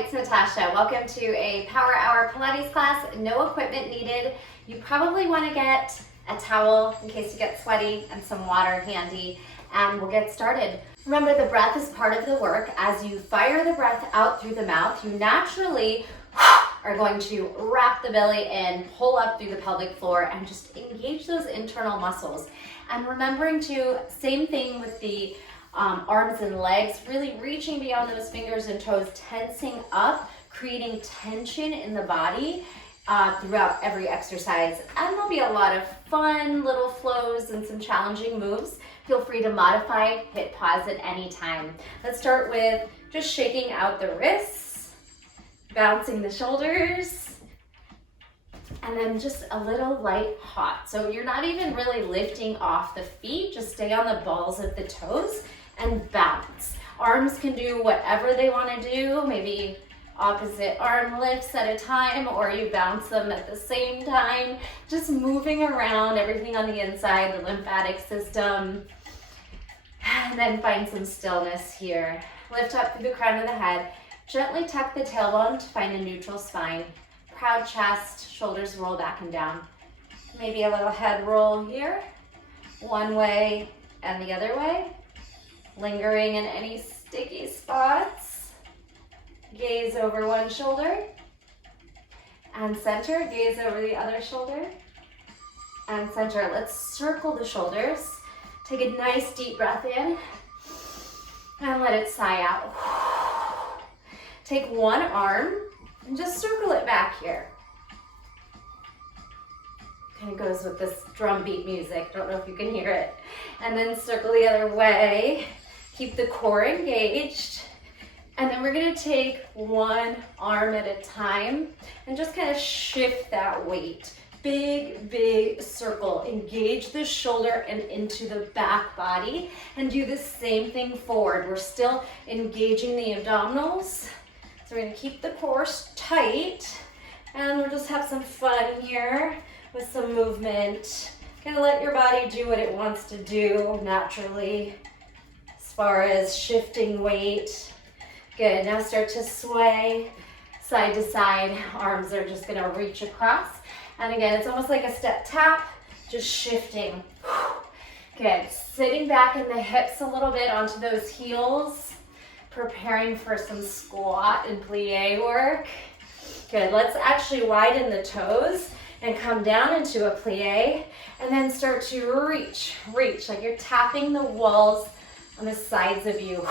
It's Natasha. Welcome to a Power Hour Pilates class. No equipment needed. You probably want to get a towel in case you get sweaty and some water handy, and we'll get started. Remember, the breath is part of the work. As you fire the breath out through the mouth, you naturally are going to wrap the belly in, pull up through the pelvic floor, and just engage those internal muscles. And remembering to, same thing with the arms and legs, really reaching beyond those fingers and toes, tensing up, creating tension in the body throughout every exercise. And there'll be a lot of fun little flows and some challenging moves. Feel free to modify, hit pause at any time. Let's start with just shaking out the wrists, bouncing the shoulders, and then just a little light hop. So you're not even really lifting off the feet, just stay on the balls of the toes and bounce. Arms can do whatever they want to do, maybe opposite arm lifts at a time, or you bounce them at the same time, just moving around everything on the inside, the lymphatic system. And then find some stillness here. Lift up through the crown of the head, gently tuck the tailbone to find a neutral spine. Proud chest, shoulders roll back and down. Maybe a little head roll here, one way and the other way. Lingering in any sticky spots. Gaze over one shoulder and center. Gaze over the other shoulder and center. Let's circle the shoulders. Take a nice deep breath in and let it sigh out. Take one arm and just circle it back here. Kind of goes with this drum beat music. Don't know if you can hear it. And then circle the other way. Keep the core engaged. And then we're gonna take one arm at a time and just kind of shift that weight. Big, big circle. Engage the shoulder and into the back body, and do the same thing forward. We're still engaging the abdominals. So we're gonna keep the core tight, and we'll just have some fun here with some movement. Kind of let your body do what it wants to do naturally as far as shifting weight. Good, now start to sway side to side. Arms are just gonna reach across. And again, it's almost like a step tap, just shifting. Good, sitting back in the hips a little bit onto those heels, preparing for some squat and plie work. Good, let's actually widen the toes and come down into a plie, and then start to reach, like you're tapping the walls on the sides of you.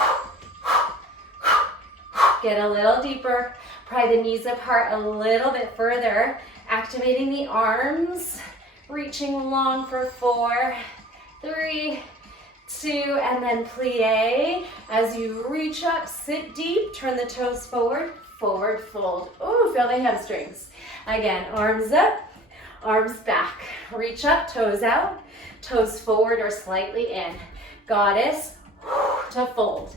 Get a little deeper, pry the knees apart a little bit further, activating the arms, reaching long for 4, 3, 2, and then plie. As you reach up, sit deep, turn the toes forward, forward fold. Oh, feel the hamstrings. Again, arms up, arms back. Reach up, toes out, toes forward or slightly in. Goddess to fold.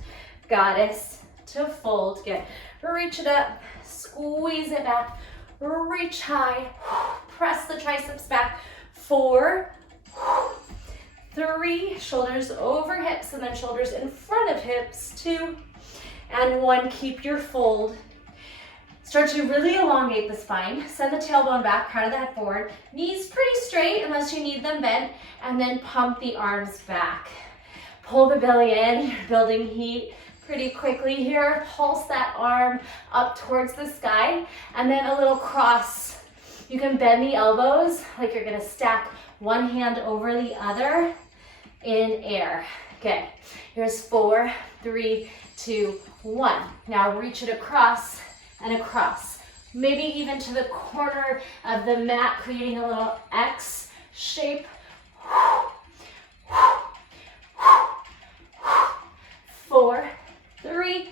Goddess to fold. Good. Reach it up, squeeze it back, reach high, press the triceps back. 4, 3, shoulders over hips and then shoulders in front of hips. 2 and 1. Keep your fold. Start to really elongate the spine. Send the tailbone back, crown of the head forward. Knees pretty straight unless you need them bent. And then pump the arms back. Pull the belly in. You're building heat pretty quickly here. Pulse that arm up towards the sky. And then a little cross. You can bend the elbows like you're gonna stack one hand over the other in air. Okay, here's 4, 3, 2, 1. Now reach it across and across. Maybe even to the corner of the mat, creating a little X shape. 4, 3,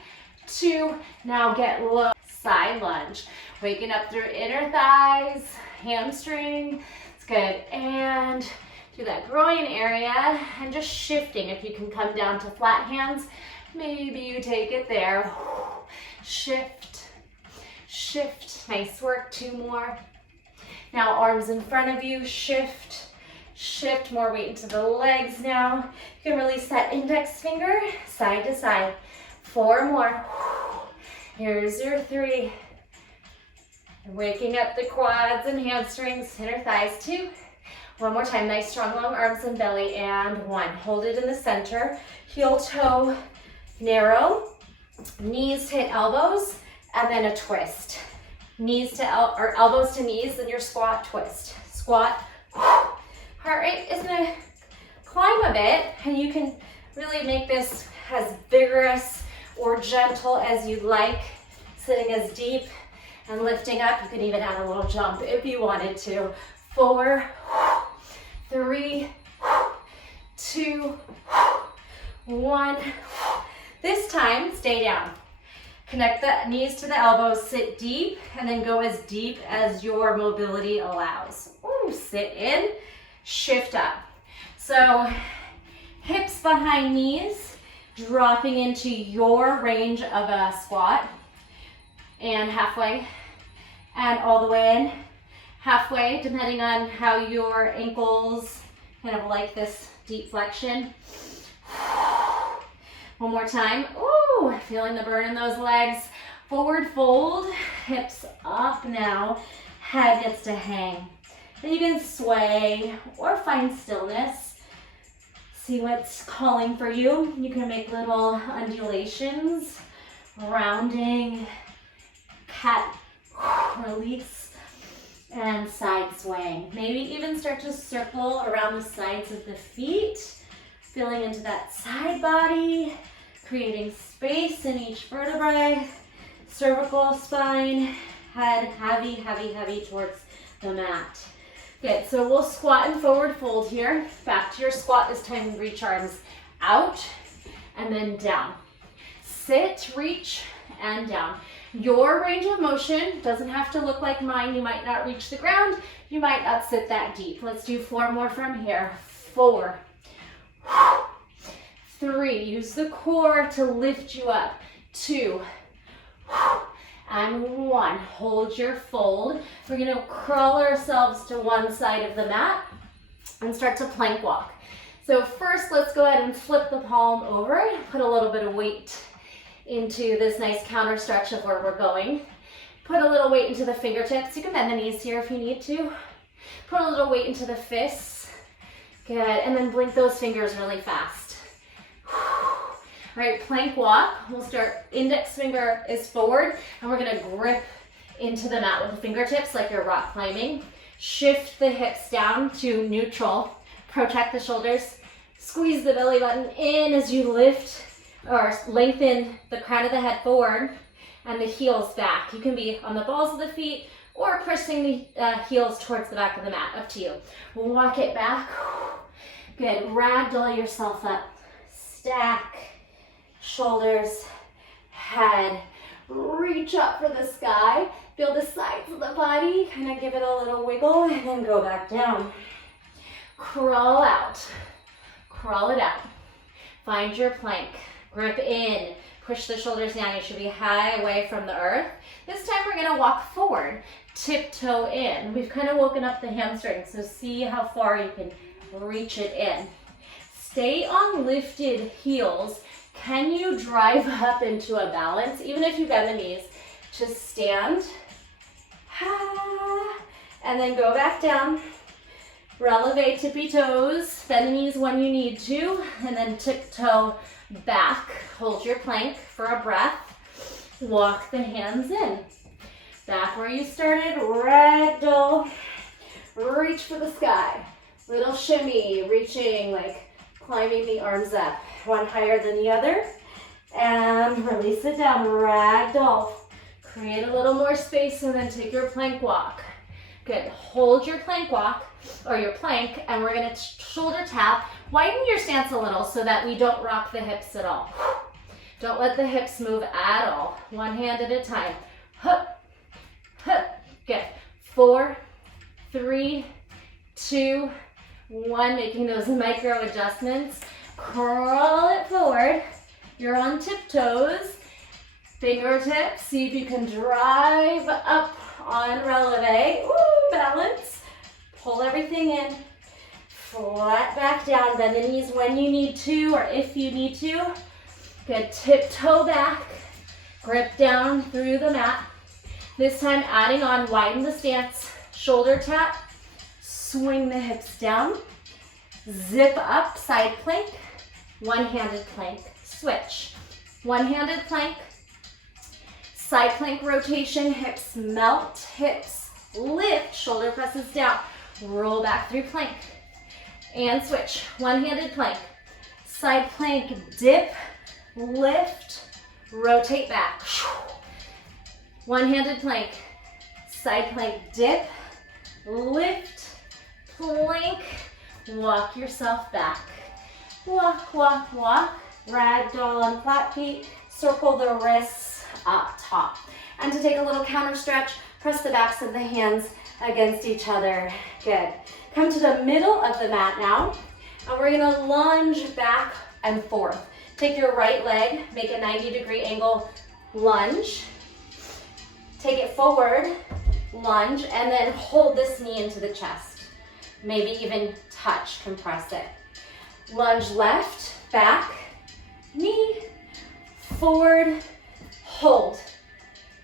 2, now get low. Side lunge. Waking up through inner thighs, hamstring. It's good. And through that groin area, and just shifting. If you can come down to flat hands, maybe you take it there. Shift, shift. Nice work. 2 more. Now arms in front of you. Shift, shift. More weight into the legs now. You can release that index finger side to side. 4 more. Here's your 3. Waking up the quads and hamstrings, inner thighs. 2. One more time, nice strong long arms and belly, and 1. Hold it in the center, heel toe narrow, knees hit elbows, and then a twist. Knees to elbows to knees, then your squat, twist. Squat. Heart rate is gonna climb a bit, and you can really make this as vigorous or gentle as you'd like, sitting as deep and lifting up. You can even add a little jump if you wanted to. 4, 3, 2, 1. This time, stay down. Connect the knees to the elbows, sit deep, and then go as deep as your mobility allows. Ooh, sit in, shift up. So hips behind knees, dropping into your range of a squat, and halfway, and all the way in, halfway, depending on how your ankles kind of like this deep flexion. One more time. Ooh, feeling the burn in those legs. Forward fold, hips up now, head gets to hang. Then you can sway or find stillness. See what's calling for you. You can make little undulations, rounding, cat release, and side swaying. Maybe even start to circle around the sides of the feet, feeling into that side body, creating space in each vertebrae, cervical spine, head heavy, heavy, heavy towards the mat. Good, so we'll squat and forward fold here. Back to your squat this time, reach arms out and then down. Sit, reach, and down. Your range of motion doesn't have to look like mine. You might not reach the ground. You might not sit that deep. Let's do 4 more from here. 4, 3, use the core to lift you up. 2, and 1. Hold your fold. We're gonna crawl ourselves to one side of the mat and start to plank walk. So first, let's go ahead and flip the palm over, put a little bit of weight into this nice counter stretch of where we're going. Put a little weight into the fingertips. You can bend the knees here if you need to. Put a little weight into the fists. Good, and then blink those fingers really fast. All right, plank walk. We'll start, index finger is forward, and we're gonna grip into the mat with the fingertips like you're rock climbing. Shift the hips down to neutral. Protect the shoulders. Squeeze the belly button in as you lift or lengthen the crown of the head forward and the heels back. You can be on the balls of the feet or pressing the heels towards the back of the mat, up to you. Walk it back. Good, ragdoll yourself up. Stack, shoulders, head, reach up for the sky. Feel the sides of the body, kind of give it a little wiggle and then go back down. Crawl out, crawl it out. Find your plank. Grip in, push the shoulders down. You should be high away from the earth. This time we're gonna walk forward, tiptoe in. We've kind of woken up the hamstring, so see how far you can reach it in. Stay on lifted heels. Can you drive up into a balance? Even if you bend the knees, just stand, and then go back down. Releve tippy toes, bend the knees when you need to, and then tiptoe back. Hold your plank for a breath. Walk the hands in. Back where you started, ragdoll. Reach for the sky. Little shimmy, reaching, like climbing the arms up. One higher than the other. And release it down, ragdoll. Create a little more space and then take your plank walk. Good, hold your plank walk, or your plank, and we're gonna shoulder tap. Widen your stance a little so that we don't rock the hips at all. Don't let the hips move at all. One hand at a time. Hup, hup. Good. 4, 3, 2, 1. Making those micro adjustments. Crawl it forward. You're on tiptoes. Fingertips. See if you can drive up on releve. Ooh, balance. Pull everything in. Flat back down. Bend the knees when you need to or if you need to. Good. Tiptoe back. Grip down through the mat. This time adding on, widen the stance, shoulder tap, swing the hips down, zip up, side plank, one-handed plank, switch. One-handed plank, side plank rotation, hips melt, hips lift, shoulder presses down, roll back through plank, and switch. One-handed plank, side plank, dip, lift, rotate back. One-handed plank, side plank, dip, lift, plank, walk yourself back. Walk, walk, walk, ragdoll on flat feet, circle the wrists up top. And to take a little counter stretch, press the backs of the hands against each other. Good. Come to the middle of the mat now, and we're gonna lunge back and forth. Take your right leg, make a 90-degree angle, lunge. Take it forward, lunge, and then hold this knee into the chest. Maybe even touch, compress it. Lunge left, back, knee, forward, hold.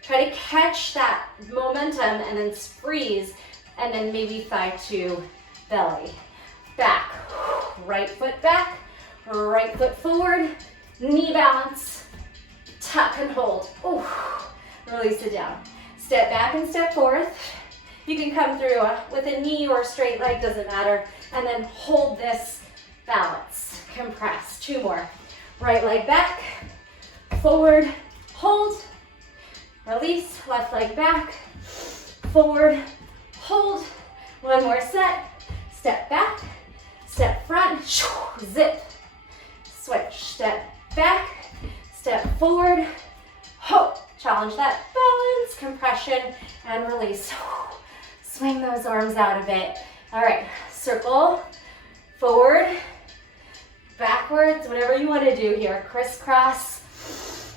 Try to catch that momentum and then freeze, and then maybe thigh to belly. Back, right foot back, right foot forward, knee balance, tuck and hold. Ooh. Release it down. Step back and step forth. You can come through with a knee or a straight leg, doesn't matter. And then hold this balance. Compress. 2 more. Right leg back, forward, hold, release, left leg back, forward, hold. 1 more set. Step back, step front, zip, switch. Step back, step forward, hold. Challenge that balance, compression, and release. Swing those arms out a bit. All right, circle, forward, backwards, whatever you want to do here. Crisscross.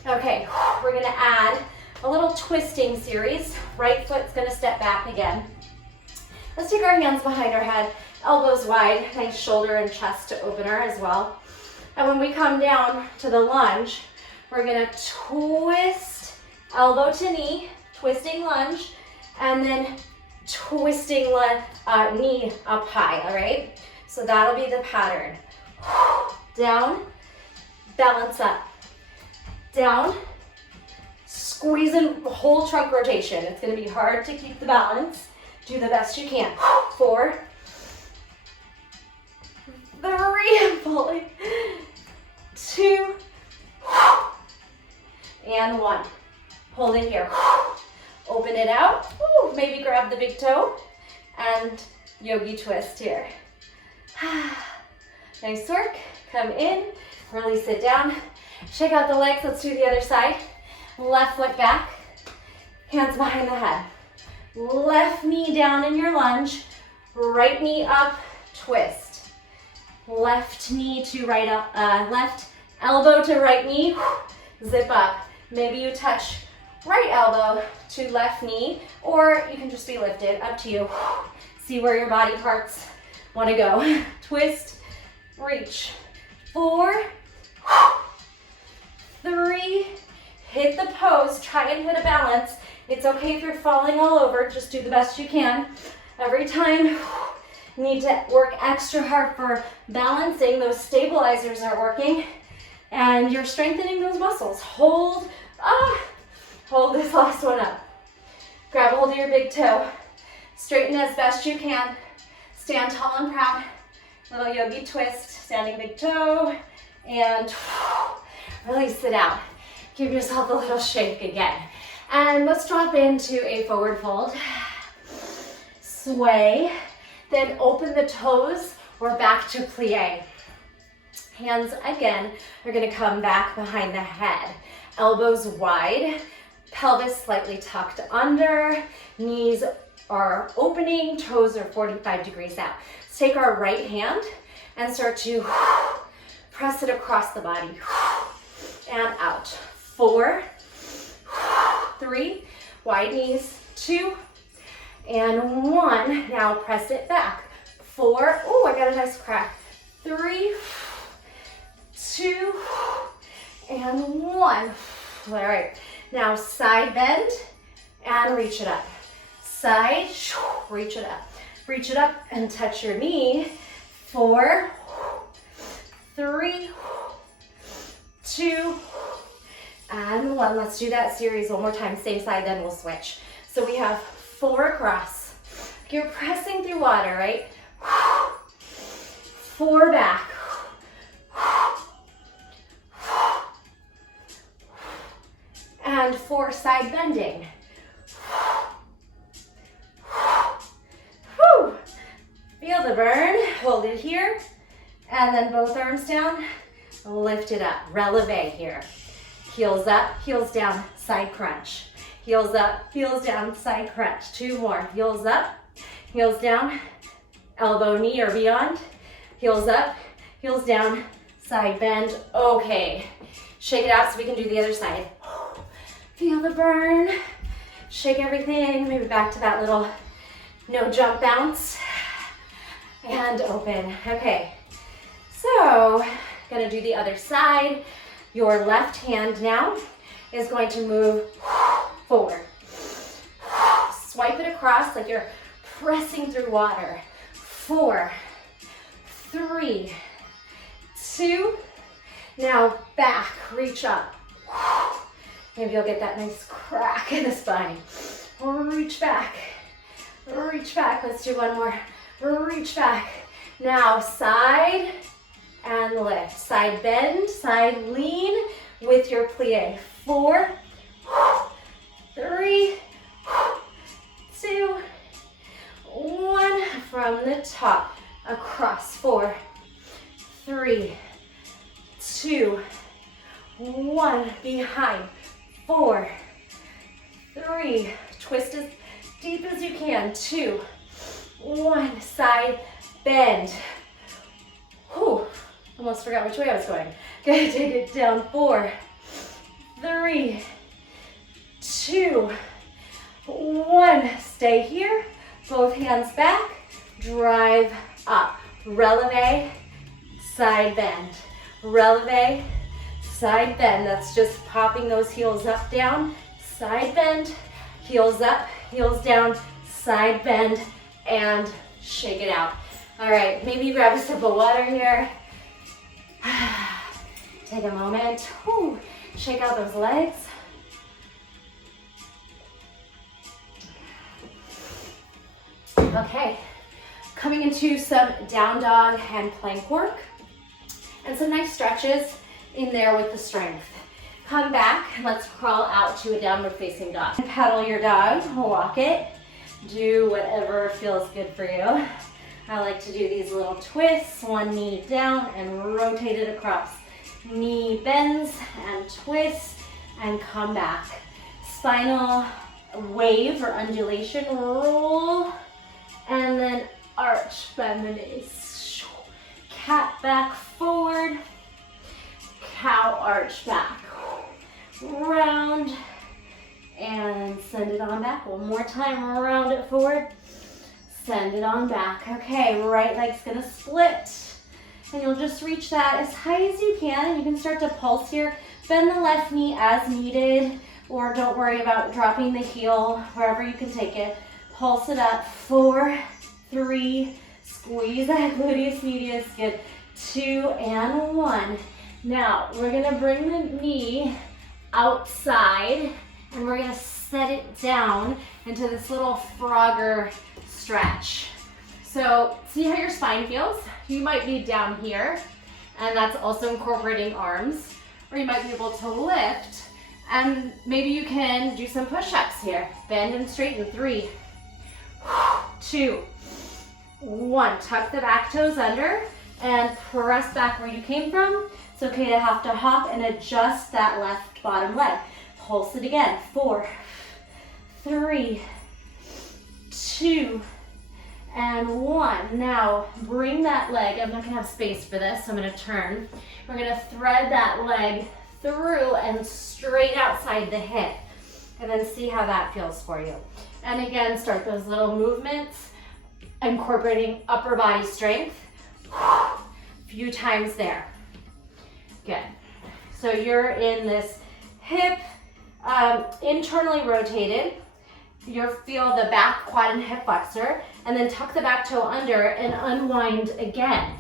Okay, we're gonna add a little twisting series. Right foot's gonna step back again. Let's take our hands behind our head, elbows wide, nice shoulder and chest opener as well. And when we come down to the lunge, we're gonna twist elbow to knee, twisting lunge, and then twisting knee up high, all right? So that'll be the pattern. Down, balance up. Down, squeeze and whole trunk rotation. It's gonna be hard to keep the balance. Do the best you can. 4, 3, pulling, 2, and 1. Hold it here. Open it out. Ooh, maybe grab the big toe and yogi twist here. Nice work. Come in, release it down. Shake out the legs. Let's do the other side. Left foot back, hands behind the head. Left knee down in your lunge. Right knee up, twist. Left knee to right up, left elbow to right knee. Zip up. Maybe you touch right elbow to left knee, or you can just be lifted, up to you. See where your body parts want to go. Twist, reach. 4, 3, hit the pose, try and hit a balance. It's okay if you're falling all over, just do the best you can. Every time, you need to work extra hard for balancing. Those stabilizers are working, and you're strengthening those muscles. Hold, hold this last one up. Grab a hold of your big toe. Straighten as best you can. Stand tall and proud. Little yogi twist, standing big toe, and release it out. Give yourself a little shake again. And let's drop into a forward fold. Sway, then open the toes. We're back to plie. Hands again are gonna come back behind the head. Elbows wide, pelvis slightly tucked under, knees are opening, toes are 45 degrees out. Let's take our right hand and start to press it across the body and out. 4, 3, wide knees, 2, and 1. Now press it back. 4, oh, I got a nice crack. 3, 2, and 1. All right, Now side bend and reach it up. Side, reach it up. Reach it up and touch your knee. 4, 3, 2, and 1. Let's do that series one more time. Same side, then we'll switch. So we have 4 across. You're pressing through water, right? 4 back. And 4 side bending. Whew. Feel the burn. Hold it here. And then both arms down. Lift it up. Releve here. Heels up, heels down, side crunch. Heels up, heels down, side crunch. 2 more. Heels up, heels down, elbow, knee, or beyond. Heels up, heels down, side bend. Okay. Shake it out so we can do the other side. Feel the burn. Shake everything. Maybe back to that little no jump bounce. And open. Okay. So, gonna do the other side. Your left hand now is going to move forward. Swipe it across like you're pressing through water. 4, 3, 2. Now back, reach up. Maybe you'll get that nice crack in the spine. Reach back. Reach back. Let's do one more. Reach back. Now side and lift. Side bend, side lean with your plie. 4, 3, 2, 1. From the top, across. 4, 3, 2, 1. Behind. 4, 3. Twist as deep as you can. 2, 1. Side bend. Whew. Almost forgot which way I was going. Okay, take it down. 4, 3, 2, 1. Stay here. Both hands back. Drive up. Releve, side bend. Releve, side bend. That's just popping those heels up, down. Side bend, heels up, heels down, side bend, and shake it out. All right, maybe grab a sip of water here. Take a moment. Whew. Shake out those legs. Okay, coming into some down dog and plank work. And some nice stretches in there with the strength. Come back and let's crawl out to a downward facing dog. Pedal your dog, walk it. Do whatever feels good for you. I like to do these little twists, one knee down and rotate it across. Knee bends and twists and come back. Spinal wave or undulation, roll, and then arch, bend the knees. Cat back forward, cow arch back. Round, and send it on back. One more time, round it forward. Send it on back. Okay, right leg's gonna split. And you'll just reach that as high as you can. And you can start to pulse here. Bend the left knee as needed, or don't worry about dropping the heel, wherever you can take it. Pulse it up. 4, 3, squeeze that gluteus medius. Good. 2 and 1. Now, we're gonna bring the knee outside, and we're gonna set it down into this little Frogger stretch. So see how your spine feels? You might be down here, and that's also incorporating arms, or you might be able to lift, and maybe you can do some push-ups here. Bend and straighten. 3, 2, 1. Tuck the back toes under and press back where you came from. It's okay to have to hop and adjust that left bottom leg. Pulse it again. 4, 3, 2, and 1. Now bring that leg. I'm not gonna have space for this, so I'm gonna turn. We're gonna thread that leg through and straight outside the hip. And then see how that feels for you. And again, start those little movements, incorporating upper body strength. A few times there. Good. So you're in this hip internally rotated. You'll feel the back quad and hip flexor, and then tuck the back toe under and unwind again.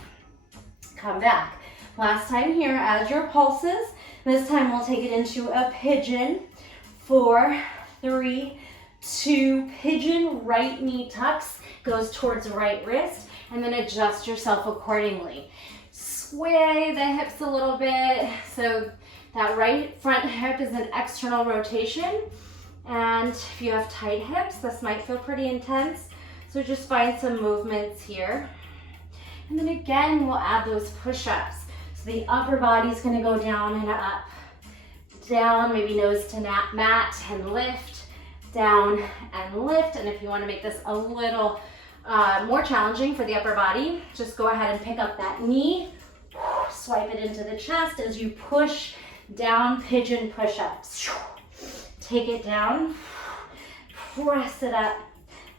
Come back. Last time here as your pulses. This time we'll take it into a pigeon. 4, 3, 2, pigeon, right knee tucks, goes towards right wrist, and then adjust yourself accordingly. Sway the hips a little bit, so that right front hip is an external rotation, and if you have tight hips, this might feel pretty intense, so just find some movements here. And then again, we'll add those push-ups. So the upper body's gonna go down and up. Down, maybe nose to mat and lift, down and lift. And if you want to make this a little more challenging for the upper body, just go ahead and pick up that knee, swipe it into the chest as you push down, pigeon push-ups. Take it down, press it up,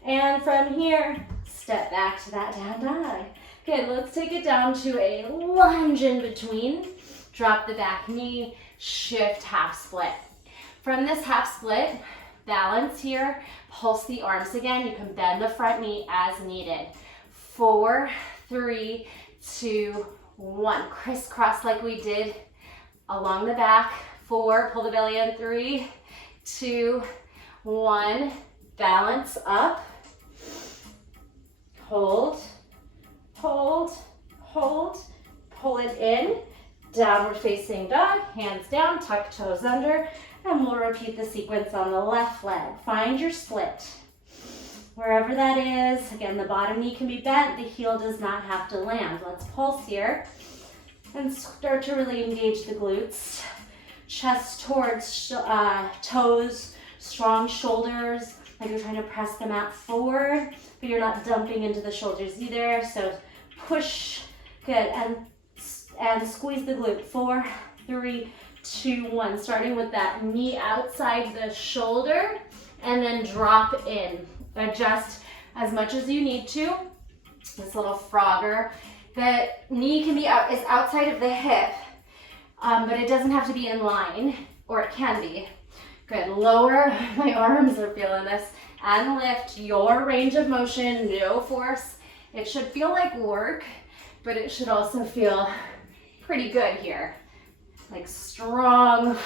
and from here, step back to that down dog. Good, let's take it down to a lunge in between. Drop the back knee, shift half split. From this half split, balance here, pulse the arms again. You can bend the front knee as needed. 4, 3, 2, 1. Crisscross like we did along the back. 4, pull the belly in. 3, 2, 1. Balance up. Hold, hold, hold. Pull it in. Downward facing dog, hands down, tuck toes under, and we'll repeat the sequence on the left leg. Find your split. Wherever that is, again, the bottom knee can be bent, the heel does not have to land. Let's pulse here and start to really engage the glutes. Chest towards toes, strong shoulders, like you're trying to press the mat forward, but you're not dumping into the shoulders either. So push, good, and squeeze the glute. 4, 3, 2, 1. Starting with that knee outside the shoulder and then drop in. Adjust as much as you need to. This little frogger. The knee can be is outside of the hip, but it doesn't have to be in line, or it can be. Good. Lower, my arms are feeling this, and lift your range of motion, no force. It should feel like work, but it should also feel pretty good here. Like strong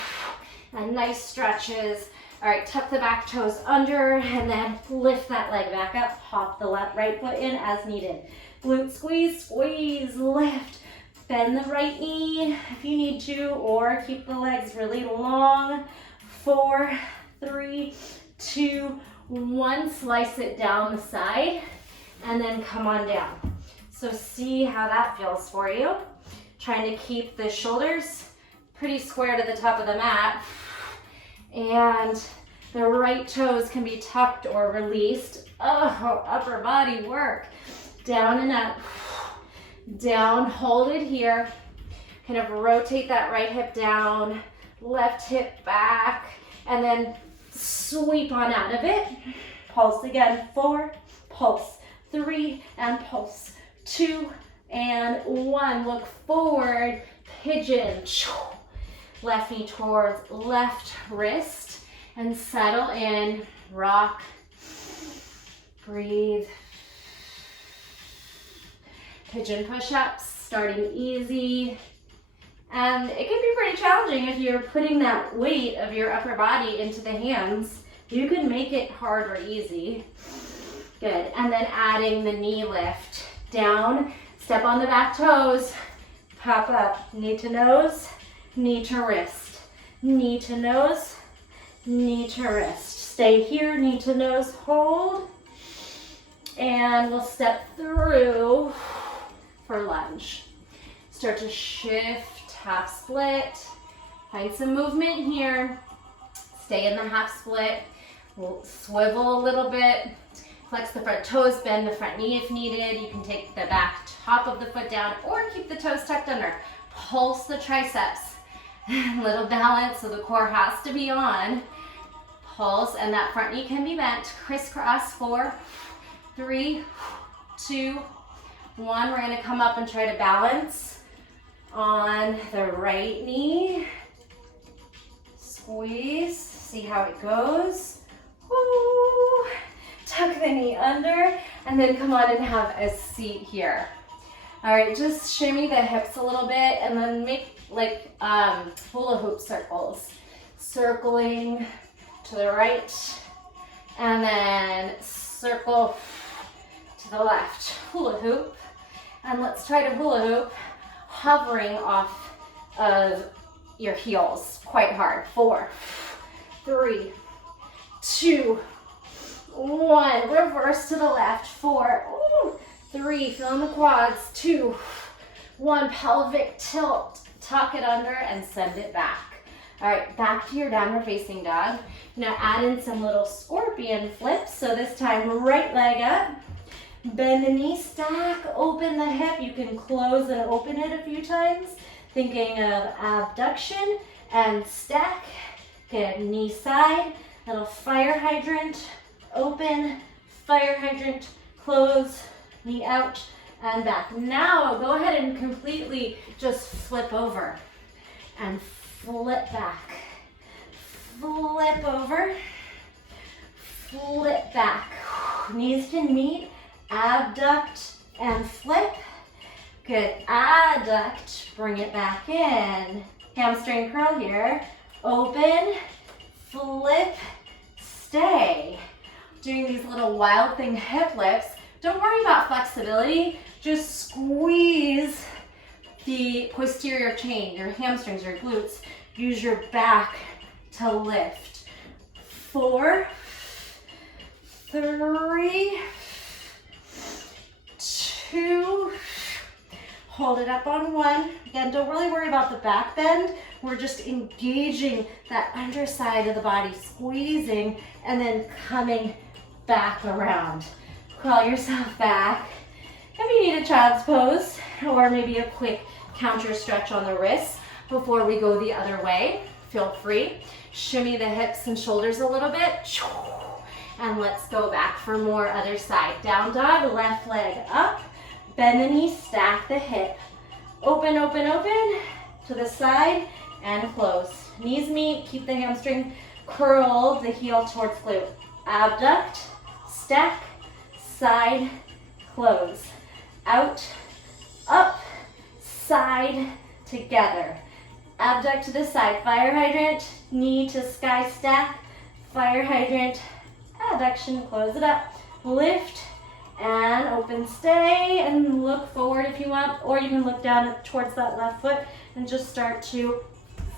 and nice stretches. All right, tuck the back toes under and then lift that leg back up. Hop the right foot in as needed. Glute squeeze, squeeze, lift. Bend the right knee if you need to, or keep the legs really long. 4, 3, 2, 1. Slice it down the side and then come on down. So see how that feels for you. Trying to keep the shoulders pretty square to the top of the mat. And the right toes can be tucked or released. Oh, upper body work. Down and up. Down, hold it here. Kind of rotate that right hip down, left hip back, and then sweep on out of it. Pulse again. 4, pulse. 3, and pulse. 2, and 1. Look forward, pigeon. Left knee towards left wrist, and settle in, rock, breathe. Pigeon push-ups, starting easy. And it can be pretty challenging if you're putting that weight of your upper body into the hands. You can make it hard or easy. Good, and then adding the knee lift. Down, step on the back toes, pop up, knee to nose, knee to wrist, knee to nose, knee to wrist. Stay here, knee to nose, hold, and we'll step through for lunge. Start to shift, half split, find some movement here, stay in the half split, we'll swivel a little bit, flex the front toes, bend the front knee if needed. You can take the back top of the foot down or keep the toes tucked under. Pulse the triceps. Little balance, so the core has to be on. Pulse, and that front knee can be bent. Crisscross. 4, 3, 2, 1. We're going to come up and try to balance on the right knee. squeeze, see how it goes. Woo. Tuck the knee under, and then come on and have a seat here. All right, just shimmy the hips a little bit, and then make like hula hoop circles. Circling to the right, and then circle to the left. Hula hoop. And let's try to hula hoop, hovering off of your heels quite hard. 4, 3, 2, 1. Reverse to the left. 4, 3. Feel in the quads. 2, 1. Pelvic tilt. Tuck it under and send it back. All right, back to your downward facing dog. Now add in some little scorpion flips. So this time, right leg up. Bend the knee, stack, open the hip. You can close and open it a few times. Thinking of abduction and stack. Good, knee side, little fire hydrant, open, fire hydrant, close, knee out, and back. Now go ahead and completely just flip over and flip back. Flip over, flip back. Knees can meet. Abduct and flip. Good. Adduct, bring it back in. Hamstring curl here. Open, flip, stay. Doing these little wild thing hip lifts. Don't worry about flexibility. Just squeeze the posterior chain, your hamstrings, your glutes. Use your back to lift. 4, 3, 2, hold it up on 1. Again, don't really worry about the back bend. We're just engaging that underside of the body, squeezing, and then coming back around. Crawl yourself back. If you need a child's pose, or maybe a quick counter stretch on the wrists before we go the other way, feel free. Shimmy the hips and shoulders a little bit. And let's go back for more other side. Down dog, left leg up. Bend the knee, stack the hip. Open, open, open to the side and close. Knees meet, keep the hamstring curled, the heel towards glute. Abduct, stack, side, close. Out, up, side, together. Abduct to the side, fire hydrant, knee to sky stack, fire hydrant, adduction, close it up. Lift and open, stay, and look forward if you want, or you can look down towards that left foot and just start to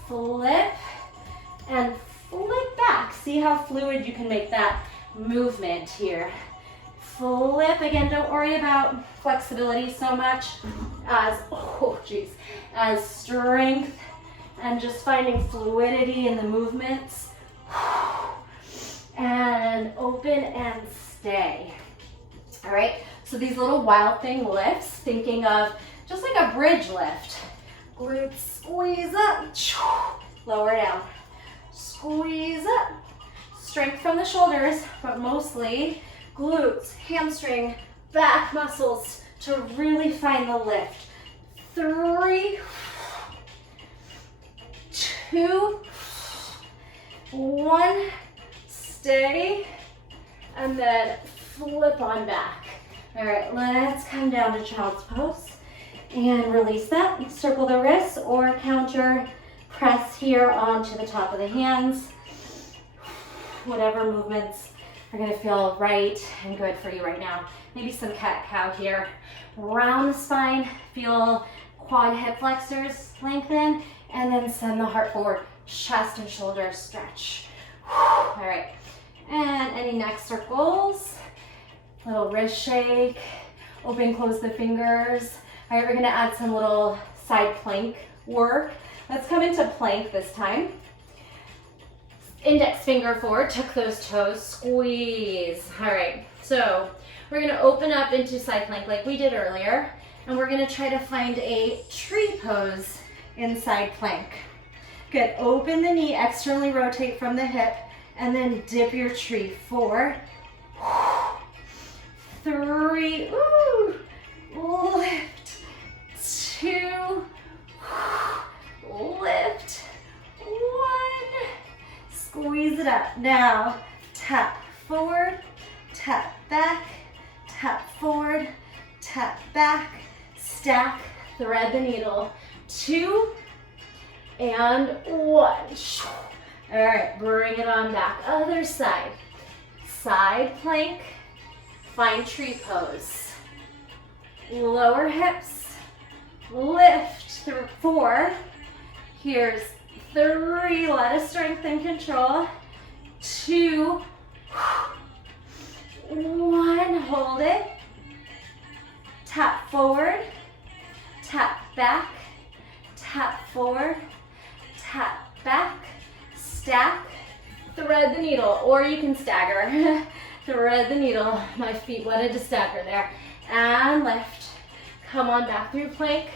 flip and flip back. See how fluid you can make that movement here. Flip, again, don't worry about flexibility so much as strength and just finding fluidity in the movements. And open and stay. All right, so these little wild thing lifts, thinking of just like a bridge lift. Glutes squeeze up, lower down, squeeze up. Strength from the shoulders, but mostly glutes, hamstring, back muscles to really find the lift. 3, 2, 1, stay, and then flip on back. All right, let's come down to child's pose and release that. Circle the wrists or counter press here onto the top of the hands. Whatever movements are gonna feel right and good for you right now. Maybe some cat-cow here. Round the spine, feel quad hip flexors lengthen, and then send the heart forward. Chest and shoulders stretch. All right, and any neck circles. Little wrist shake, open, close the fingers. All right, we're gonna add some little side plank work. Let's come into plank this time. Index finger forward, tuck those toes, squeeze. All right, so we're gonna open up into side plank like we did earlier, and we're gonna try to find a tree pose in side plank. Good, open the knee, externally rotate from the hip, and then dip your tree. 4, 3, lift, 2, lift, 1, squeeze it up. Now, tap forward, tap back, tap forward, tap back, stack, thread the needle. 2 and 1. All right, bring it on back. Other side. Side plank, find tree pose. Lower hips, lift through 4. Here's 3, let us strength and control. 2, 1, hold it. Tap forward, tap back, tap forward, tap back, stack, thread the needle, or you can stagger. Thread the needle. My feet wanted to stagger there. And lift. Come on back through plank.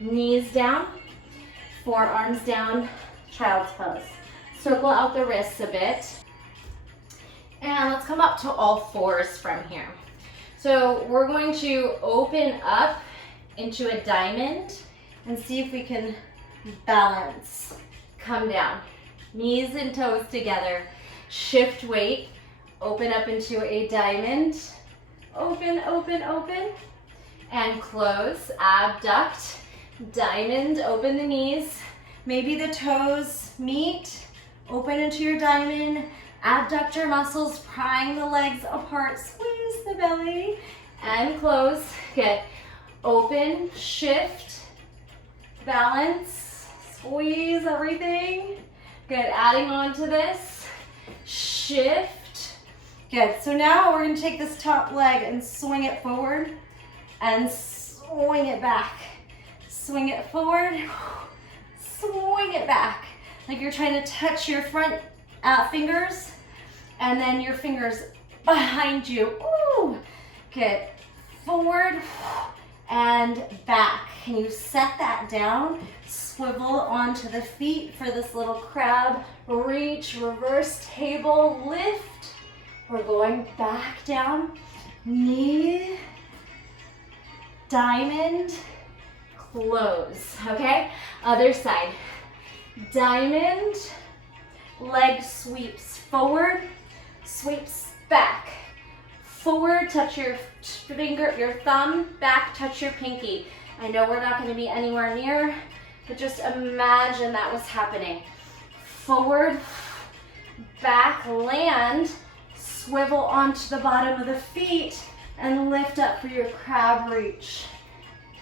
Knees down, forearms down, child's pose. Circle out the wrists a bit. And let's come up to all 4s from here. So we're going to open up into a diamond and see if we can balance. Come down. Knees and toes together. Shift weight. Open up into a diamond. Open, open, open. And close. Abduct. Diamond. Open the knees. Maybe the toes meet. Open into your diamond. Abduct your muscles. Prying the legs apart. Squeeze the belly. And close. Good. Open. Shift. Balance. Squeeze everything. Good. Adding on to this. Shift. Good. So now we're going to take this top leg and swing it forward and swing it back. Swing it forward. Swing it back. Like you're trying to touch your front fingers and then your fingers behind you. Ooh. Good. Forward and back. Can you set that down? Swivel onto the feet for this little crab. Reach, reverse table, lift. We're going back down. Knee, diamond, close. Okay? Other side. Diamond, leg sweeps forward, sweeps back. Forward, touch your finger, your thumb, back, touch your pinky. I know we're not going to be anywhere near, but just imagine that was happening. Forward, back, land, swivel onto the bottom of the feet, and lift up for your crab reach.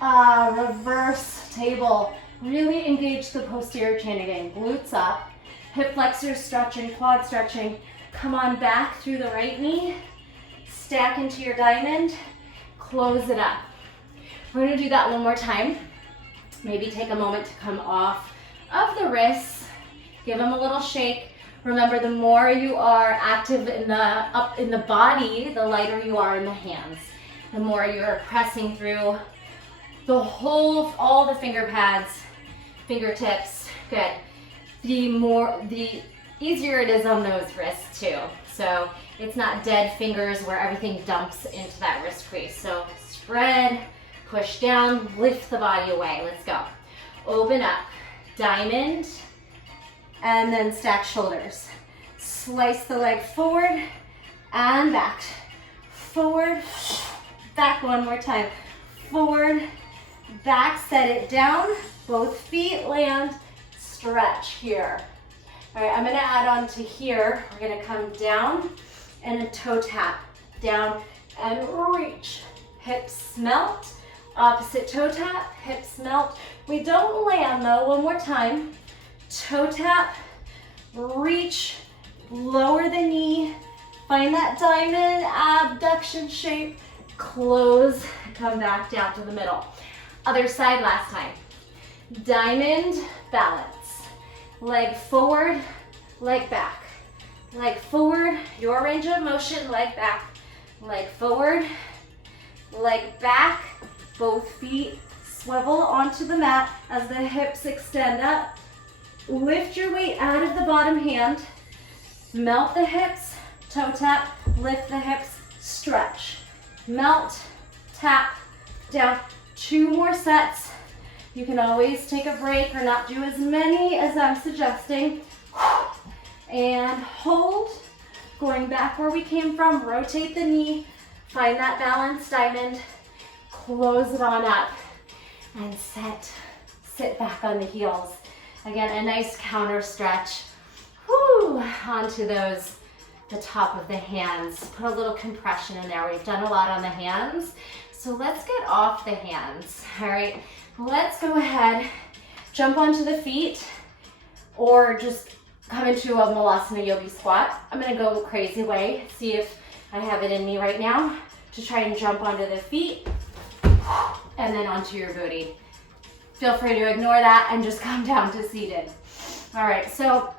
Reverse table. Really engage the posterior chain again. Glutes up, hip flexors stretching, quad stretching. Come on back through the right knee. Stack into your diamond, close it up. We're gonna do that one more time. Maybe take a moment to come off of the wrists, give them a little shake. Remember, the more you are active up in the body, the lighter you are in the hands. The more you're pressing through all the finger pads, fingertips, good. The easier it is on those wrists too. So it's not dead fingers where everything dumps into that wrist crease. So spread, push down, lift the body away. Let's go. Open up, diamond, and then stack shoulders. Slice the leg forward and back. Forward, back one more time. Forward, back, set it down. Both feet land, stretch here. All right, I'm gonna add on to here. We're gonna come down and a toe tap. Down and reach. Hips melt. Opposite toe tap, hips melt. We don't land though, one more time. Toe tap, reach, lower the knee. Find that diamond abduction shape. Close, come back down to the middle. Other side last time. Diamond, balance. Leg forward, leg back. Leg forward, your range of motion, leg back. Leg forward, leg back. Both feet swivel onto the mat as the hips extend up. Lift your weight out of the bottom hand. Melt the hips, toe tap, lift the hips, stretch. Melt, tap, down. 2 more sets. You can always take a break or not do as many as I'm suggesting. and hold. Going back where we came from, rotate the knee, find that balanced diamond, close it on up, and sit back on the heels. Again, a nice counter stretch. Whoo, onto the top of the hands. Put a little compression in there. We've done a lot on the hands, so let's get off the hands. All right, let's go ahead, jump onto the feet, or just come into a Malasana Yogi squat. I'm gonna go crazy way, see if I have it in me right now to try and jump onto the feet and then onto your booty. Feel free to ignore that and just come down to seated. All right, so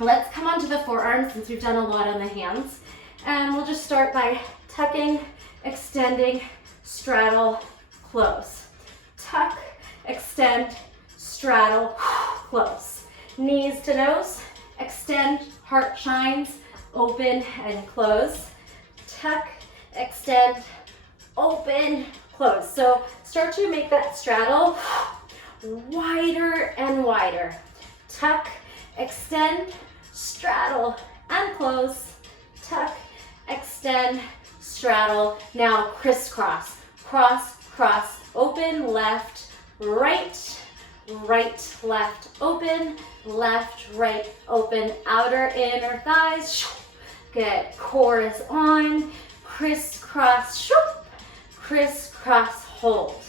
let's come onto the forearms since we've done a lot on the hands. And we'll just start by tucking, extending, straddle, close. Tuck, extend, straddle, close. Knees to nose, extend, heart shines, open and close. Tuck, extend, open, close. So start to make that straddle wider and wider. Tuck, extend, straddle, and close. Tuck, extend, straddle. Now crisscross. Cross, cross, open, left, right, right, left, open, left, right, open, outer, inner thighs. Good. Core is on. Crisscross, crisscross, hold.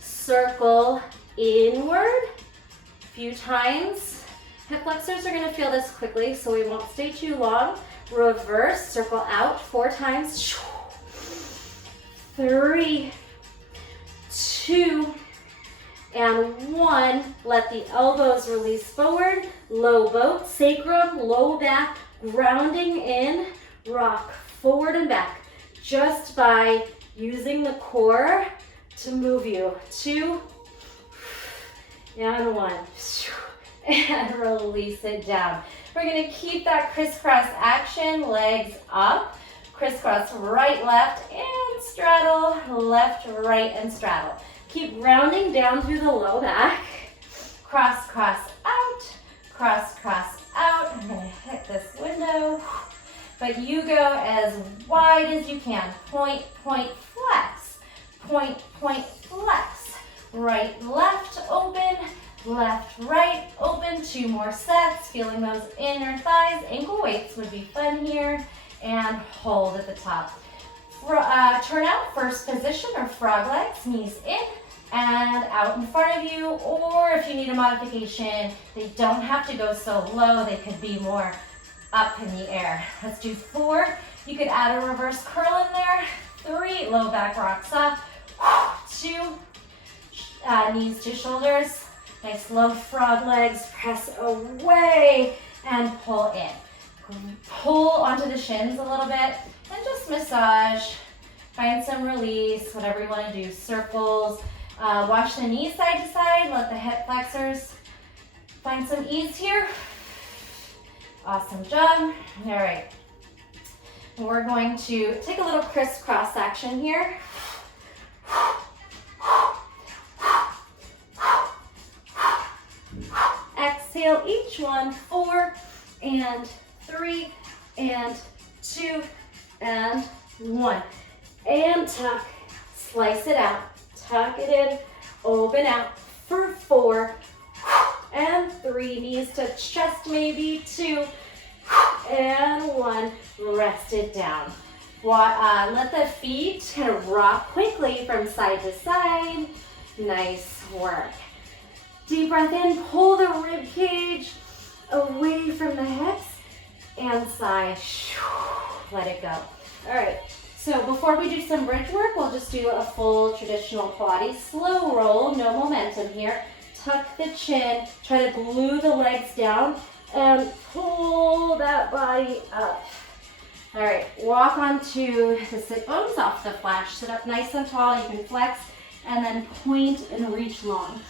Circle inward a few times. Hip flexors are going to feel this quickly, so we won't stay too long. Reverse, circle out 4 times. 3, 2, and 1. Let the elbows release forward. Low boat, sacrum, low back, grounding in. Rock forward and back just by using the core to move you. 2 and 1. And release it down. We're going to keep that crisscross action, legs up, crisscross right, left, and straddle, left, right, and straddle. Keep rounding down through the low back. Cross, cross out, cross, cross out. I'm going to hit this window. But you go as wide as you can. Point, point, flex. Point, point, flex. Right, left, open. Left, right, open. 2 more sets. Feeling those inner thighs. Ankle weights would be fun here. And hold at the top. Turn out, first position or frog legs. Knees in and out in front of you. Or if you need a modification, they don't have to go so low. They could be more up in the air. Let's do 4. You could add a reverse curl in there. 3, low back rocks up. 2, knees to shoulders. Nice low frog legs. Press away and pull in. Pull onto the shins a little bit and just massage. Find some release, whatever you want to do. Circles. Wash the knees side to side. Let the hip flexors find some ease here. Awesome job. All right. We're going to take a little crisscross action here. Exhale each one. 4 and 3 and 2 and 1. And tuck. Slice it out. Tuck it in. Open out for 4 and 3. Knees touch chest maybe. 2 and 1. Rest it down. Let the feet kind of rock quickly from side to side. Nice work. Deep breath in. Pull the rib cage away from the hips and sigh. Let it go. All right. So before we do some bridge work, we'll just do a full traditional Pilates. Slow roll, no momentum here. Tuck the chin, try to glue the legs down, and pull that body up. All right, walk onto the sit bones off the flash. Sit up nice and tall, you can flex, and then point and reach long.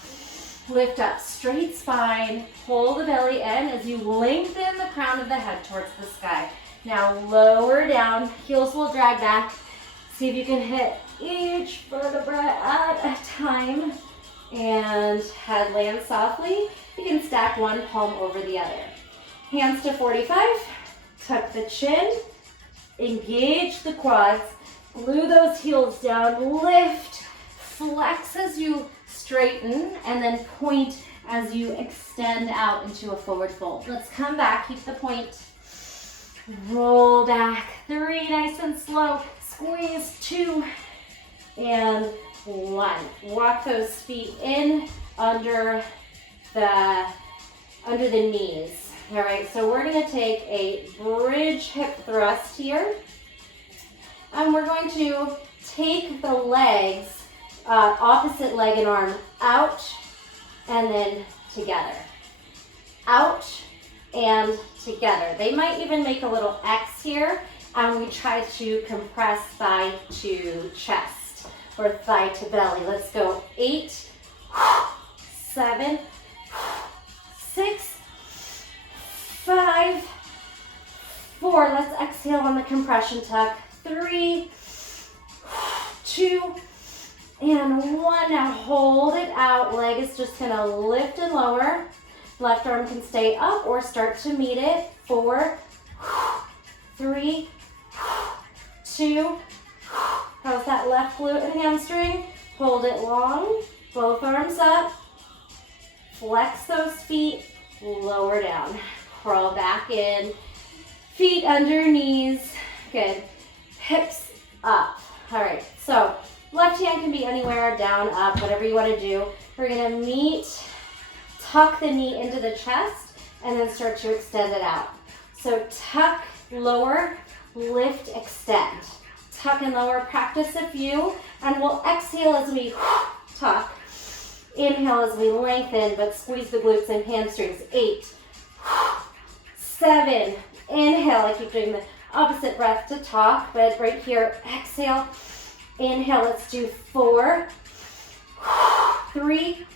Lift up, straight spine, pull the belly in as you lengthen the crown of the head towards the sky. Now lower down, heels will drag back. See if you can hit each vertebra at a time. And head lands softly. You can stack one palm over the other. Hands to 45. Tuck the chin. Engage the quads. Glue those heels down. Lift. Flex as you straighten, and then point as you extend out into a forward fold. Let's come back. Keep the point. Roll back. 3. Nice and slow. Squeeze. 2. And 1. Walk those feet in under the knees. All right, so we're gonna take a bridge hip thrust here. And we're going to take the legs, opposite leg and arm out and then together. Out and together. They might even make a little X here, and we try to compress thigh to chest or thigh to belly. Let's go. 8, 7, 6, 5, 4. Let's exhale on the compression tuck. 3, 2, and 1. Now hold it out. Leg is just gonna lift and lower. Left arm can stay up or start to meet it. 4, 3, 2. How's that left glute and hamstring? Hold it long. Both arms up. Flex those feet. Lower down. Crawl back in. Feet under knees. Good. Hips up. All right, so left hand can be anywhere, down, up, whatever you want to do. We're going to meet, tuck the knee into the chest, and then start to extend it out. So tuck, lower, lift, extend. Tuck and lower, practice a few, and we'll exhale as we tuck. Inhale as we lengthen, but squeeze the glutes and hamstrings. 8, 7, inhale. I keep doing the opposite breath to talk, but right here, exhale. Inhale, let's do 4, 3,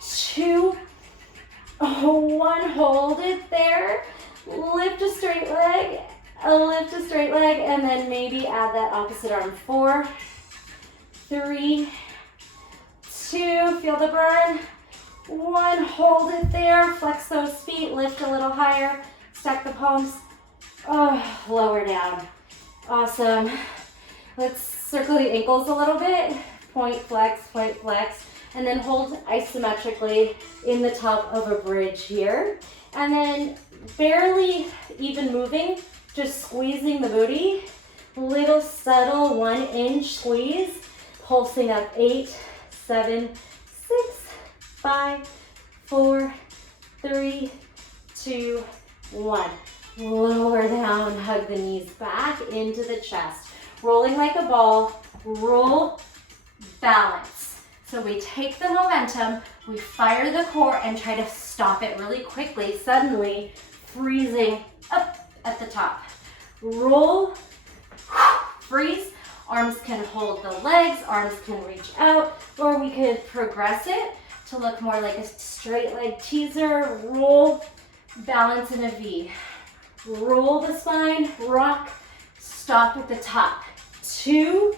2, 1. Hold it there. Lift a straight leg, and then maybe add that opposite arm. 4, 3, 2, feel the burn. 1, hold it there. Flex those feet, lift a little higher, stack the palms. Oh, lower down. Awesome. Let's circle the ankles a little bit. Point, flex, and then hold isometrically in the top of a bridge here. And then barely even moving, just squeezing the booty. Little subtle 1-inch squeeze. Pulsing up. 8, 7, 6, 5, 4, 3, 2, 1. Lower down, hug the knees back into the chest. Rolling like a ball, roll, balance. So we take the momentum, we fire the core and try to stop it really quickly, suddenly freezing up at the top. Roll, freeze. Arms can hold the legs, arms can reach out, or we could progress it to look more like a straight leg teaser. Roll, balance in a V. Roll the spine, rock, stop at the top. 2,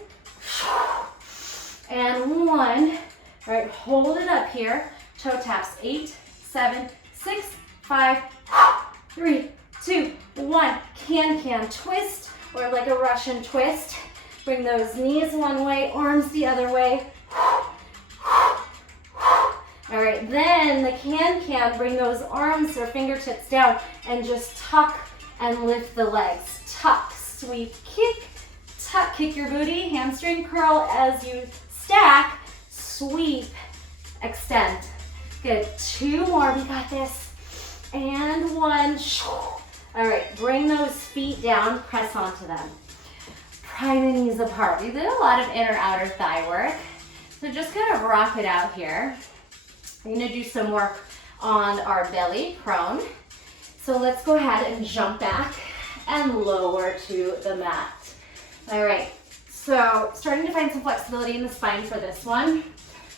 and 1. All right, hold it up here. Toe taps. 8, 7, 6, 5, 3, 2, 1. Can twist, or like a Russian twist. Bring those knees one way, arms the other way. All right, then the can, bring those arms or fingertips down and just tuck and lift the legs. Tuck, sweep, kick, tuck, kick your booty, hamstring curl as you stack, sweep, extend. Good, 2 more, we got this. And 1. All right, bring those feet down, press onto them. Pry the knees apart. We did a lot of inner outer thigh work. So just kind of rock it out here. We're gonna do some work on our belly, prone. So let's go ahead and jump back and lower to the mat. All right, so starting to find some flexibility in the spine for this one.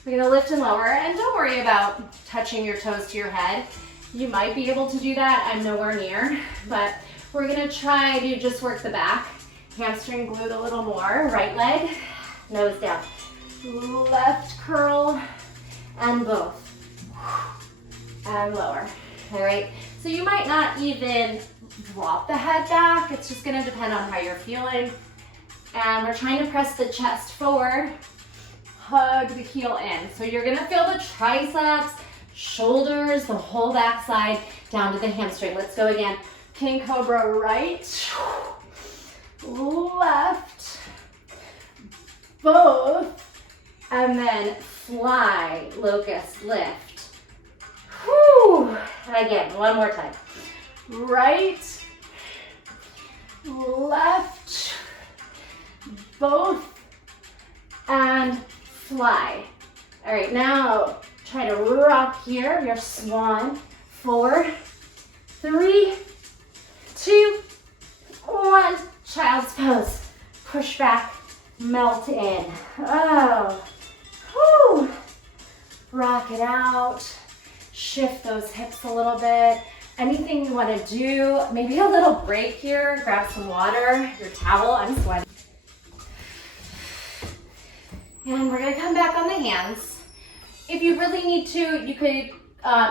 We're gonna lift and lower, and don't worry about touching your toes to your head. You might be able to do that, I'm nowhere near, but we're gonna try to just work the back. Hamstring, glute a little more. Right leg, nose down. Left curl, and both. And lower. All right, So you might not even drop the head back. It's just gonna depend on how you're feeling. And we're trying to press the chest forward, hug the heel in. So you're gonna feel the triceps, shoulders, the whole backside down to the hamstring. Let's go again. King Cobra right, left, both, and then fly, locust lift. Whew. Again, one more time. Right, left, both, and fly. All right, now try to rock here, your swan. 4, 3, 2, 1. Child's pose. Push back, melt in. Oh, whew. Rock it out. Shift those hips a little bit. Anything you want to do, maybe a little break here. Grab some water, your towel. I'm sweating. And we're gonna come back on the hands. If you really need to, you could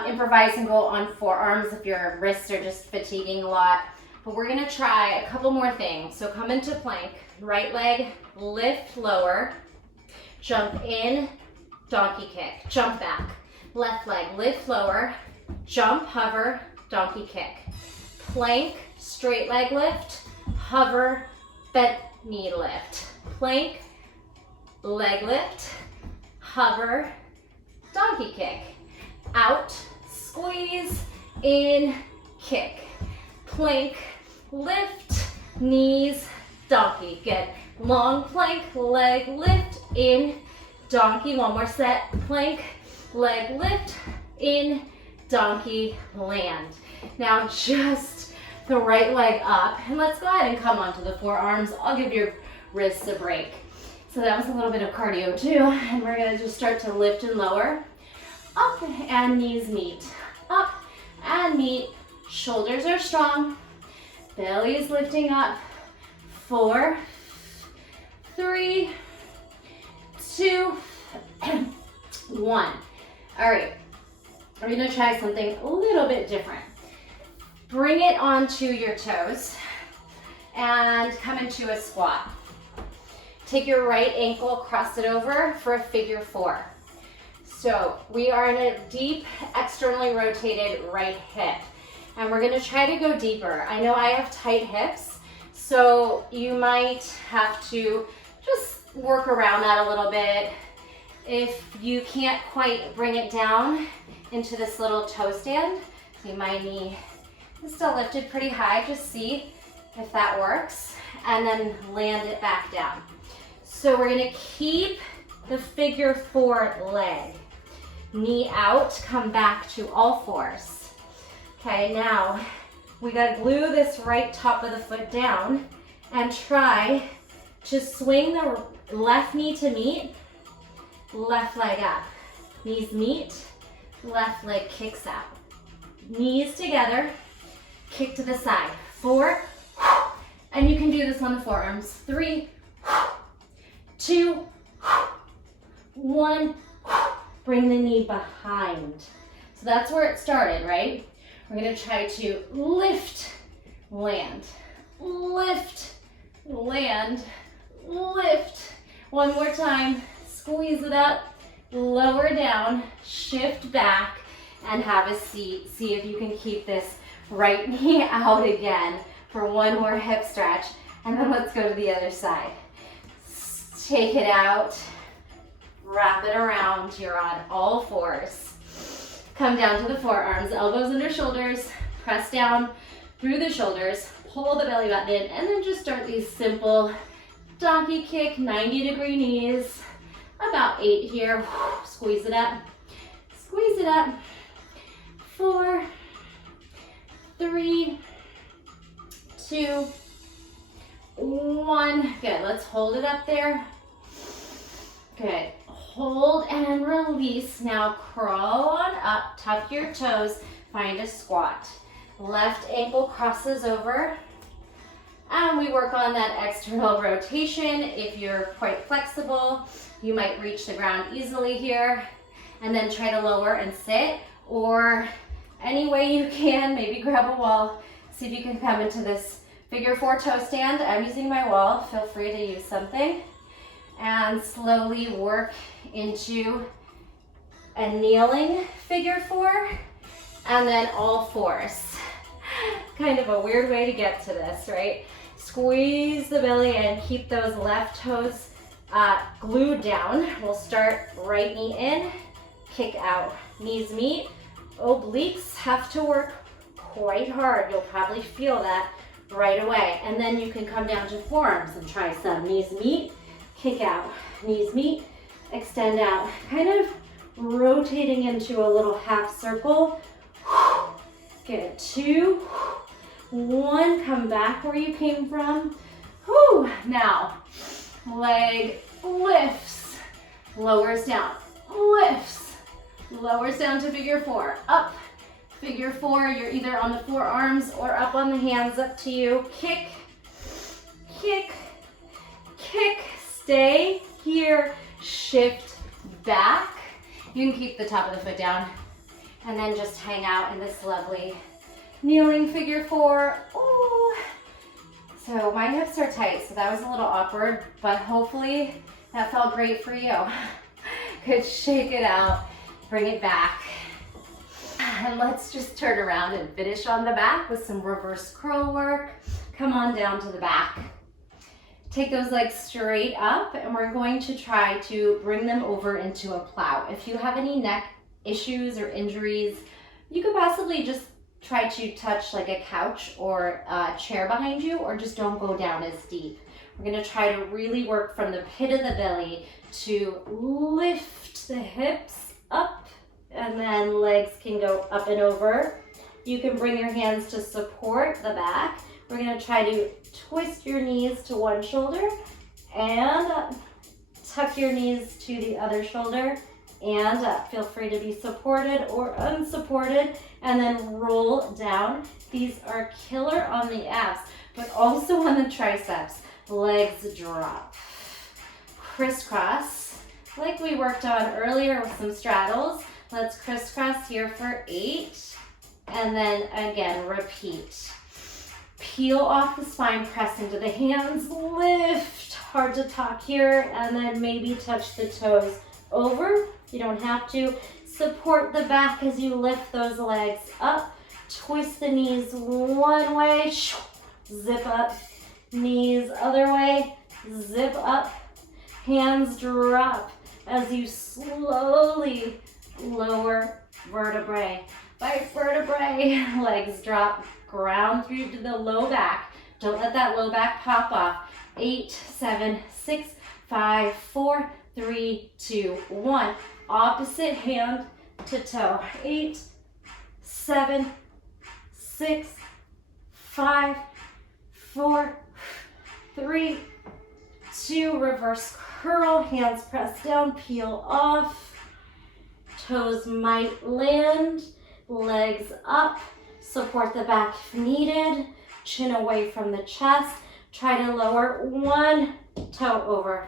improvise and go on forearms if your wrists are just fatiguing a lot. But we're gonna try a couple more things. So come into plank, right leg, lift lower, jump in, donkey kick, jump back. Left leg, lift lower, jump, hover, donkey kick. Plank, straight leg lift, hover, bent knee lift. Plank, leg lift, hover, donkey kick. Out, squeeze, in, kick. Plank, lift, knees, donkey. Good. Long plank, leg lift, in, donkey. One more set. Plank, leg lift, in, donkey, land. Now just the right leg up. And let's go ahead and come onto the forearms. I'll give your wrists a break. So that was a little bit of cardio too. And we're gonna just start to lift and lower. Up and knees meet. Up and meet. Shoulders are strong. Belly is lifting up. 4, 3, 2, 1. All right, we're gonna try something a little bit different. Bring it onto your toes and come into a squat. Take your right ankle, cross it over for a figure 4. So we are in a deep, externally rotated right hip. And we're gonna try to go deeper. I know I have tight hips, so you might have to just work around that a little bit. If you can't quite bring it down into this little toe stand, see my knee is still lifted pretty high, just see if that works, and then land it back down. So we're gonna keep the figure 4 leg. Knee out, come back to all fours. Okay, now we gotta glue this right top of the foot down and try to swing the left knee to meet, left leg up. Knees meet, left leg kicks out. Knees together, kick to the side. 4, and you can do this on the forearms. 3, 2, 1, bring the knee behind. So that's where it started, right? We're gonna try to lift, land, lift, land, lift. One more time, squeeze it up, lower down, shift back, and have a seat. See if you can keep this right knee out again for one more hip stretch, and then let's go to the other side. Take it out, wrap it around, you're on all fours. Come down to the forearms, elbows under shoulders, press down through the shoulders, pull the belly button in, and then just start these simple donkey kick, 90-degree knees, about 8 here. Squeeze it up, squeeze it up. 4, 3, 2, 1. Good, let's hold it up there. Good, hold and release. Now crawl on up, tuck your toes, find a squat. Left ankle crosses over. And we work on that external rotation. If you're quite flexible, you might reach the ground easily here. And then try to lower and sit, or any way you can. Maybe grab a wall. See if you can come into this figure 4 toe stand. I'm using my wall. Feel free to use something. And slowly work into a kneeling figure 4. And then all fours. Kind of a weird way to get to this, right? Squeeze the belly and keep those left toes glued down. We'll start right knee in, kick out. Knees meet, obliques have to work quite hard. You'll probably feel that right away. And then you can come down to forearms and try some. Knees meet, kick out. Knees meet, extend out. Kind of rotating into a little half circle. Good, 2, 1, come back where you came from. Whew. Now, leg lifts, lowers down, lifts, lowers down to figure 4, up, figure 4, you're either on the forearms or up on the hands, up to you. Kick, kick, kick, stay here, shift back. You can keep the top of the foot down and then just hang out in this lovely kneeling figure 4. Ooh. So my hips are tight, so that was a little awkward, but hopefully that felt great for you. Good, shake it out, bring it back. And let's just turn around and finish on the back with some reverse curl work. Come on down to the back. Take those legs straight up, and we're going to try to bring them over into a plow. If you have any neck issues or injuries, you could possibly just try to touch like a couch or a chair behind you, or just don't go down as deep. We're going to try to really work from the pit of the belly to lift the hips up, and then legs can go up and over. You can bring your hands to support the back. We're going to try to twist your knees to one shoulder and tuck your knees to the other shoulder. And feel free to be supported or unsupported, and then roll down. These are killer on the abs, but also on the triceps. Legs drop. Crisscross, like we worked on earlier with some straddles. Let's crisscross here for 8, and then again, repeat. Peel off the spine, press into the hands, lift. Hard to talk here, and then maybe touch the toes over. You don't have to. Support the back as you lift those legs up. Twist the knees one way, zip up. Knees other way, zip up. Hands drop as you slowly lower vertebrae by vertebrae. Legs drop, ground through to the low back. Don't let that low back pop off. 8, 7, 6, 5, 4, 3, 2, 1. Opposite hand to toe. 8, 7, 6, 5, 4, 3, 2. Reverse curl. Hands press down. Peel off. Toes might land. Legs up. Support the back if needed. Chin away from the chest. Try to lower one toe over.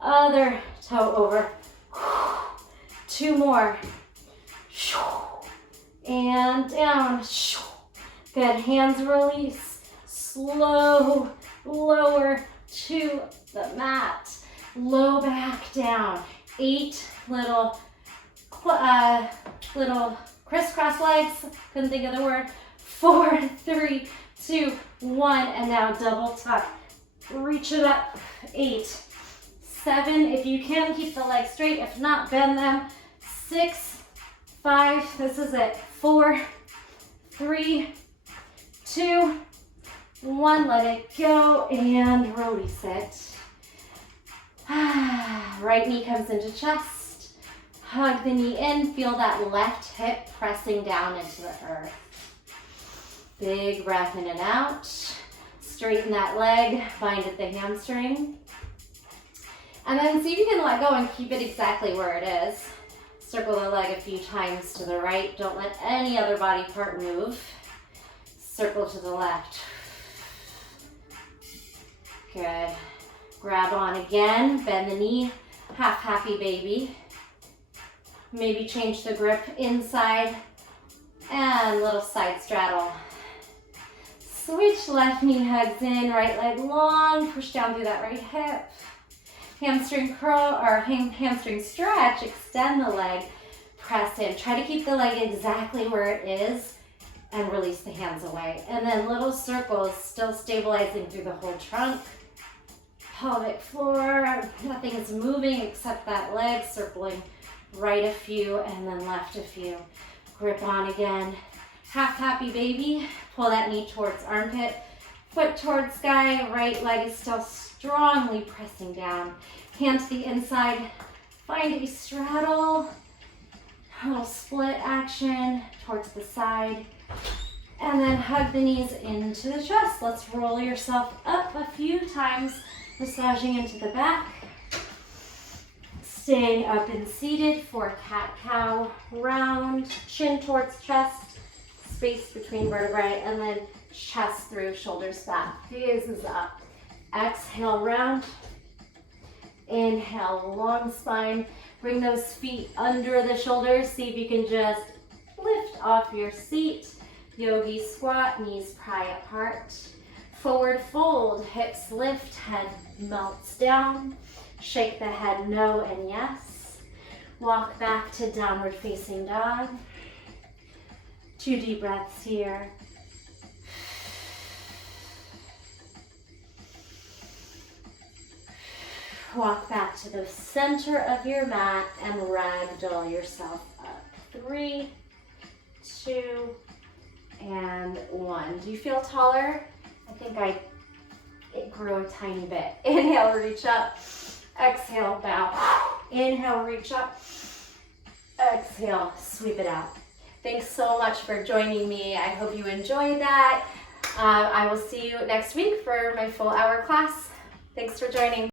Other toe over. 2 more. And down. Good. Hands release. Slow. Lower to the mat. Low back down. 8 little crisscross legs. Couldn't think of the word. 4, 3, 2, 1. And now double tuck. Reach it up. 8, 7. If you can, keep the legs straight. If not, bend them. 6, 5. This is it. 4, 3, 2, 1. Let it go and release it. Right knee comes into chest. Hug the knee in. Feel that left hip pressing down into the earth. Big breath in and out. Straighten that leg. Bind at the hamstring. And then see if you can let go and keep it exactly where it is. Circle the leg a few times to the right. Don't let any other body part move. Circle to the left. Good. Grab on again. Bend the knee. Half happy baby. Maybe change the grip inside And little side straddle. Switch, left knee hugs in, right leg long, push down through that right hip. Hamstring curl or hamstring stretch, extend the leg, press in. Try to keep the leg exactly where it is and release the hands away. And then little circles, still stabilizing through the whole trunk. Pelvic floor, nothing is moving except that leg, circling right a few and then left a few. Grip on again. Half happy baby. Pull that knee towards armpit, foot towards sky, right leg is still strongly pressing down. Hand to the inside, find a straddle, a little split action towards the side, and then hug the knees into the chest. Let's roll yourself up a few times, massaging into the back. Staying up and seated for cat-cow, round, chin towards chest, space between vertebrae, and then chest through, shoulders back, gaze is up. Exhale, round. Inhale, long spine. Bring those feet under the shoulders. See if you can just lift off your seat. Yogi squat, knees pry apart. Forward fold, hips lift, head melts down. Shake the head no and yes. Walk back to downward facing dog. 2 deep breaths here. Walk back to the center of your mat and ragdoll yourself up. 3, 2, and 1. Do you feel taller? I think it grew a tiny bit. Inhale, reach up. Exhale, bow. Inhale, reach up. Exhale, sweep it out. Thanks so much for joining me. I hope you enjoyed that. I will see you next week for my full hour class. Thanks for joining.